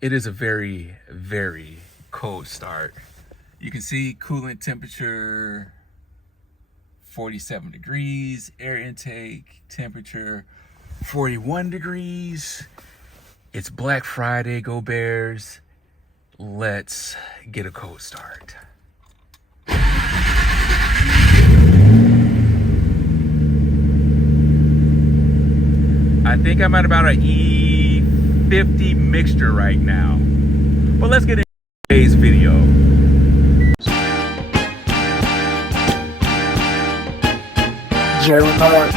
It is a very, very cold start. You can see coolant temperature 47 degrees, air intake temperature 41 degrees. It's Black Friday, go Bears. Let's get a cold start. I think I'm at about an E50 mixture right now. But let's get into today's video. Cerwin Vega.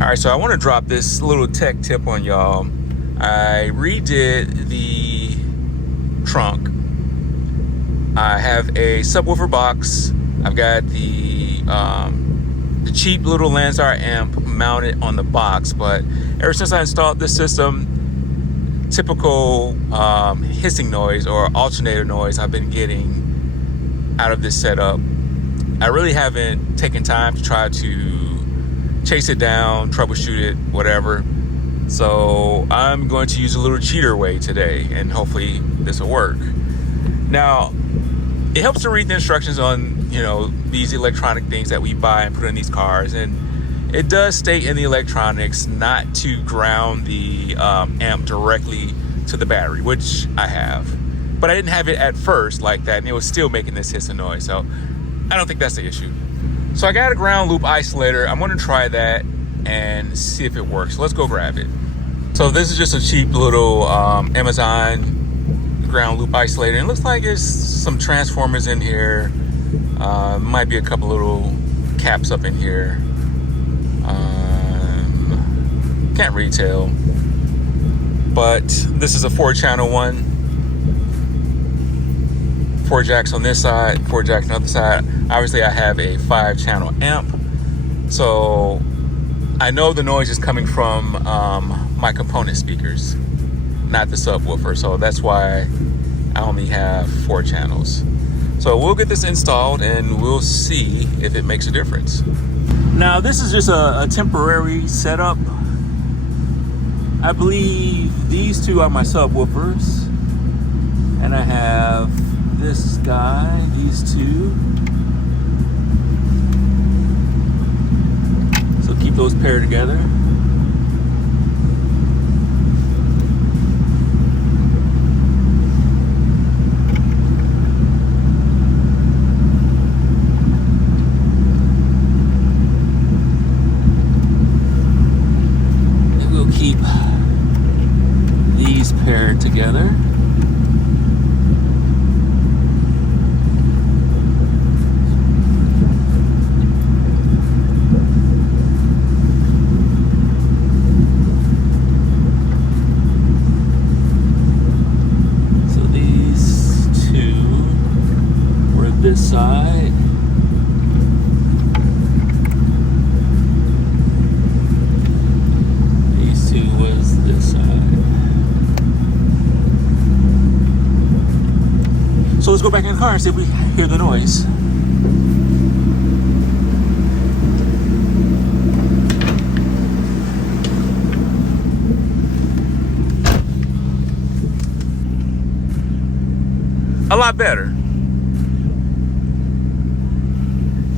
Alright, so I want to drop this little tech tip on y'all. I redid the trunk. I have a subwoofer box. I've got the cheap little Landstar amp mounted on the box, but ever since I installed this system, typical hissing noise or alternator noise I've been getting out of this setup. I really haven't taken time to try to chase it down, troubleshoot it, whatever. So I'm going to use a little cheater way today, and hopefully this will work. Now, it helps to read the instructions on, these electronic things that we buy and put in these cars. And it does state in the electronics not to ground the amp directly to the battery, which I have. But I didn't have it at first like that, and it was still making this hissing noise. So I don't think that's the issue. So I got a ground loop isolator. I'm gonna try that and see if it works. Let's go grab it. So this is just a cheap little Amazon ground loop isolator. And it looks like there's some transformers in here. Might be a couple little caps up in here. Can't really tell. But this is a 4-channel one. 4 jacks on this side, 4 jacks on the other side. Obviously I have a 5-channel amp, so I know the noise is coming from my component speakers, not the subwoofer. So that's why I only have 4 channels. So we'll get this installed and we'll see if it makes a difference. Now this is just a temporary setup. I believe these two are my subwoofers, and I have this guy, these two. So keep those paired together. And we'll keep these paired together. This side. These two was this side. So let's go back in the car and see if we hear the noise. A lot better.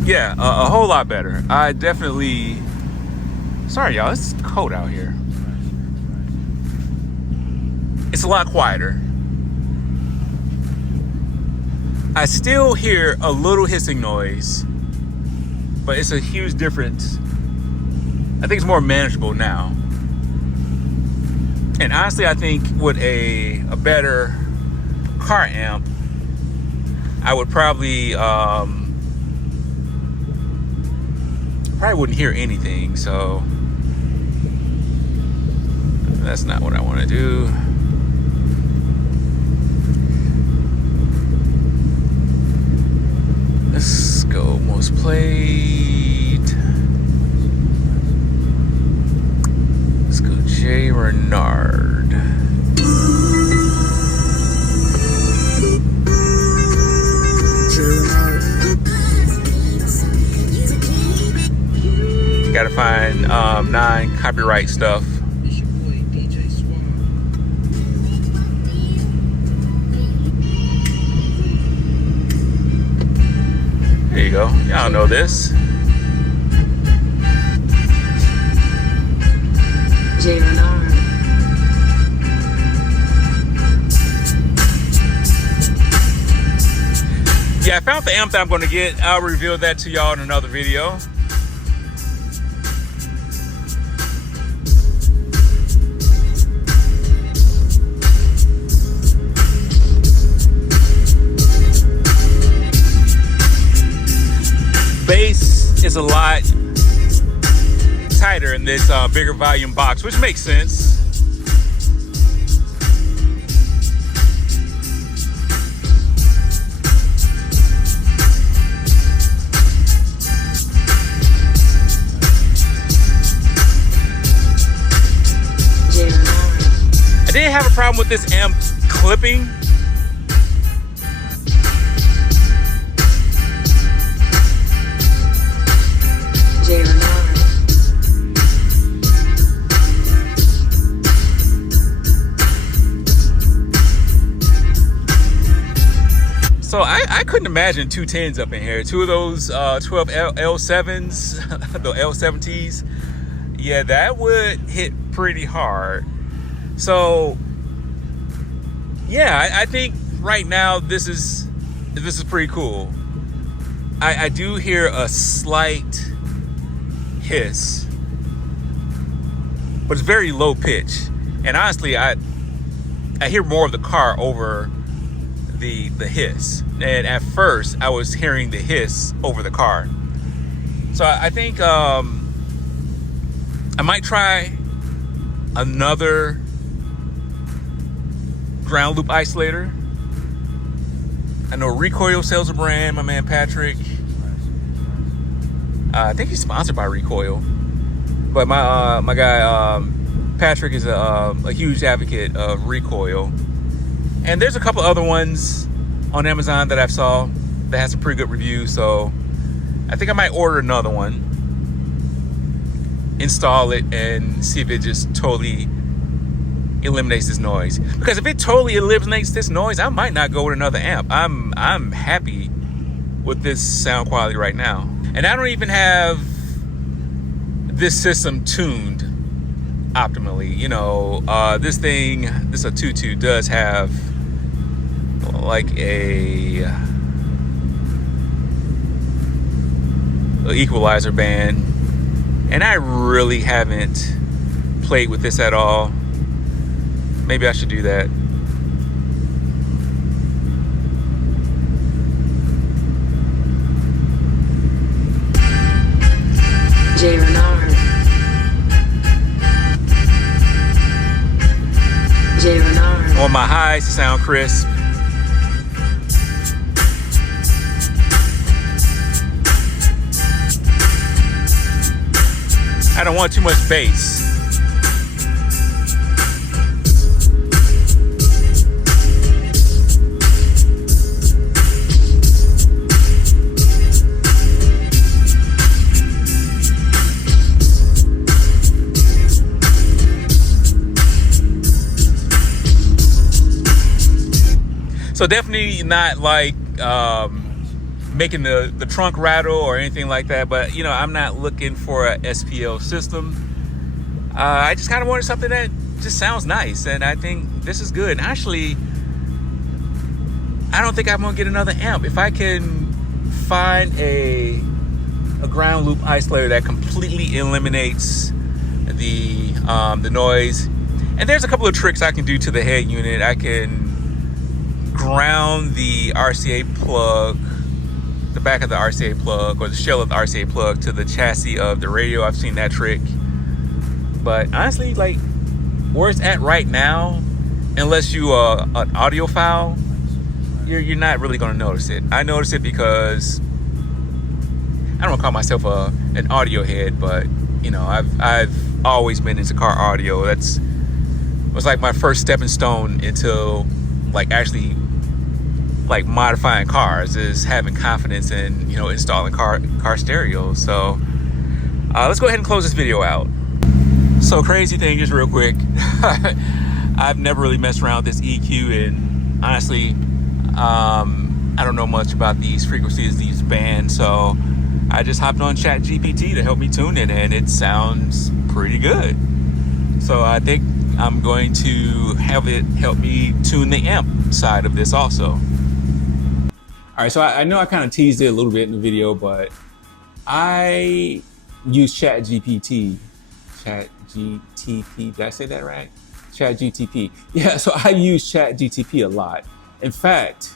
Yeah, a whole lot better. I definitely... Sorry, y'all, it's cold out here. It's a lot quieter. I still hear a little hissing noise, but it's a huge difference. I think it's more manageable now. And honestly, I think with a better car amp, I would probably wouldn't hear anything, so that's not what I want to do. Let's go most played. Let's go J. Renard. find non-copyright stuff. There you go. Y'all know this. Yeah, I found the amp that I'm going to get. I'll reveal that to y'all in another video. Bass is a lot tighter in this bigger volume box, which makes sense. I didn't have a problem with this amp clipping. So I couldn't imagine two 10s up in here. Two of those 12 L7s, the L7Ts. Yeah, that would hit pretty hard. So yeah, I think right now this is pretty cool. I do hear a slight hiss, but it's very low pitch. And honestly, I hear more of the car over the hiss. And at first I was hearing the hiss over the car. So I think I might try another ground loop isolator. I know Recoil sells a brand, my man Patrick. I think he's sponsored by Recoil. But my guy Patrick is a huge advocate of Recoil. And there's a couple other ones on Amazon that I've saw that has some pretty good reviews. So I think I might order another one, install it, and see if it just totally eliminates this noise. Because if it totally eliminates this noise, I might not go with another amp. I'm happy with this sound quality right now. And I don't even have this system tuned optimally. You know, this Atoto does have like a equalizer band, and I really haven't played with this at all. Maybe I should do that. I want my highs to sound crisp. I don't want too much bass. So definitely not like making the trunk rattle or anything like that, but you know, I'm not looking for a SPL system. I just kind of wanted something that just sounds nice, and I think this is good. And actually, I don't think I'm gonna get another amp. If I can find a ground loop isolator that completely eliminates the noise, and there's a couple of tricks I can do to the head unit. I can ground the RCA plug, the back of the RCA plug, or the shell of the RCA plug, to the chassis of the radio. I've seen that trick. But honestly, like where it's at right now, unless you are an audiophile, you're not really gonna notice it. I notice it because I don't call myself an audio head, but you know, I've always been into car audio. It was like my first stepping stone into like actually like modifying cars, is having confidence in, you know, installing car stereos. So Let's go ahead and close this video out. So crazy thing, just real quick. I've never really messed around with this EQ, and honestly, I don't know much about these frequencies, these bands, so I just hopped on ChatGPT to help me tune it, and it sounds pretty good. So I think I'm going to have it help me tune the amp side of this also. All right, so I know I kind of teased it a little bit in the video, but I use ChatGPT. ChatGPT, did I say that right? ChatGPT. Yeah, so I use ChatGPT a lot. In fact,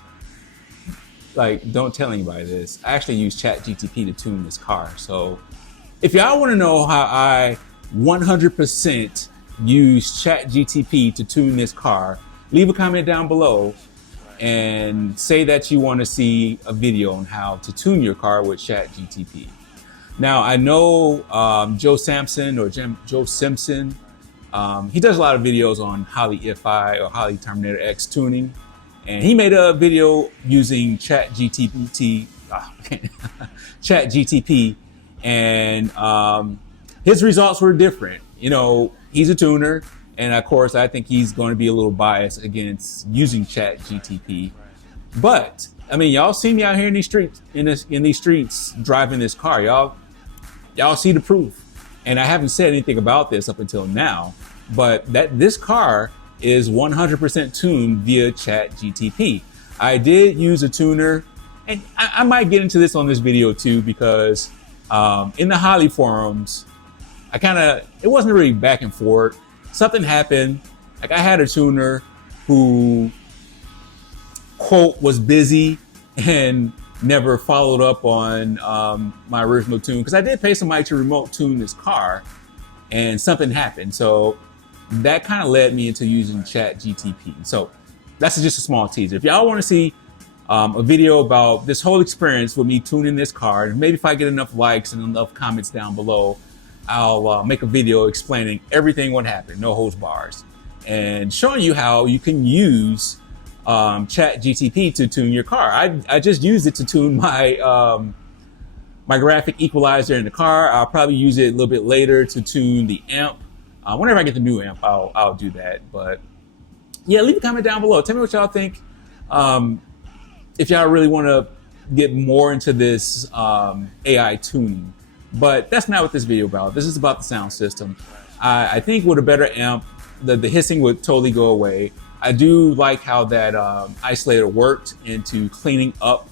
like, don't tell anybody this, I actually use ChatGPT to tune this car. So if y'all want to know how I 100% use ChatGPT to tune this car, leave a comment down below and say that you want to see a video on how to tune your car with ChatGPT. Now, I know Joe Simpson, he does a lot of videos on Holley FI or Holley Terminator X tuning. And he made a video using ChatGPT, and his results were different. You know, he's a tuner, and of course, I think he's going to be a little biased against using ChatGPT. But I mean, y'all see me out here in these streets, in these streets, driving this car. Y'all see the proof. And I haven't said anything about this up until now, but this car is 100% tuned via ChatGPT. I did use a tuner, and I might get into this on this video too, because in the Holley forums, it wasn't really back and forth. Something happened. Like, I had a tuner who, quote, was busy and never followed up on my original tune, because I did pay somebody to remote tune this car, and something happened. So that kind of led me into using ChatGPT. So that's just a small teaser. If y'all want to see a video about this whole experience with me tuning this car, and maybe if I get enough likes and enough comments down below, I'll make a video explaining everything what happened, no holds bars, and showing you how you can use ChatGPT to tune your car. I just used it to tune my my graphic equalizer in the car. I'll probably use it a little bit later to tune the amp. Whenever I get the new amp, I'll do that. But yeah, leave a comment down below. Tell me what y'all think. If y'all really want to get more into this AI tuning. But that's not what this video is about. This is about the sound system. I think with a better amp, the hissing would totally go away. I do like how that isolator worked into cleaning up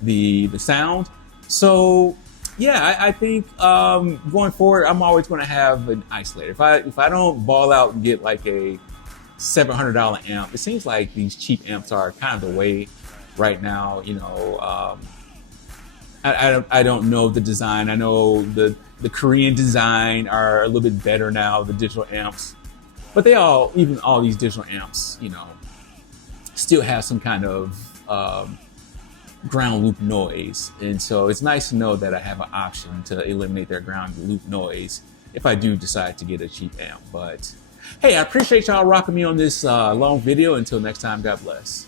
the sound. So yeah, I think going forward, I'm always going to have an isolator. If I don't ball out and get like a $700 amp, it seems like these cheap amps are kind of the way right now. You know, I don't know the design. I know the Korean design are a little bit better now, the digital amps, but even all these digital amps, you know, still have some kind of ground loop noise. And so it's nice to know that I have an option to eliminate their ground loop noise if I do decide to get a cheap amp. But hey, I appreciate y'all rocking me on this long video. Until next time, God bless.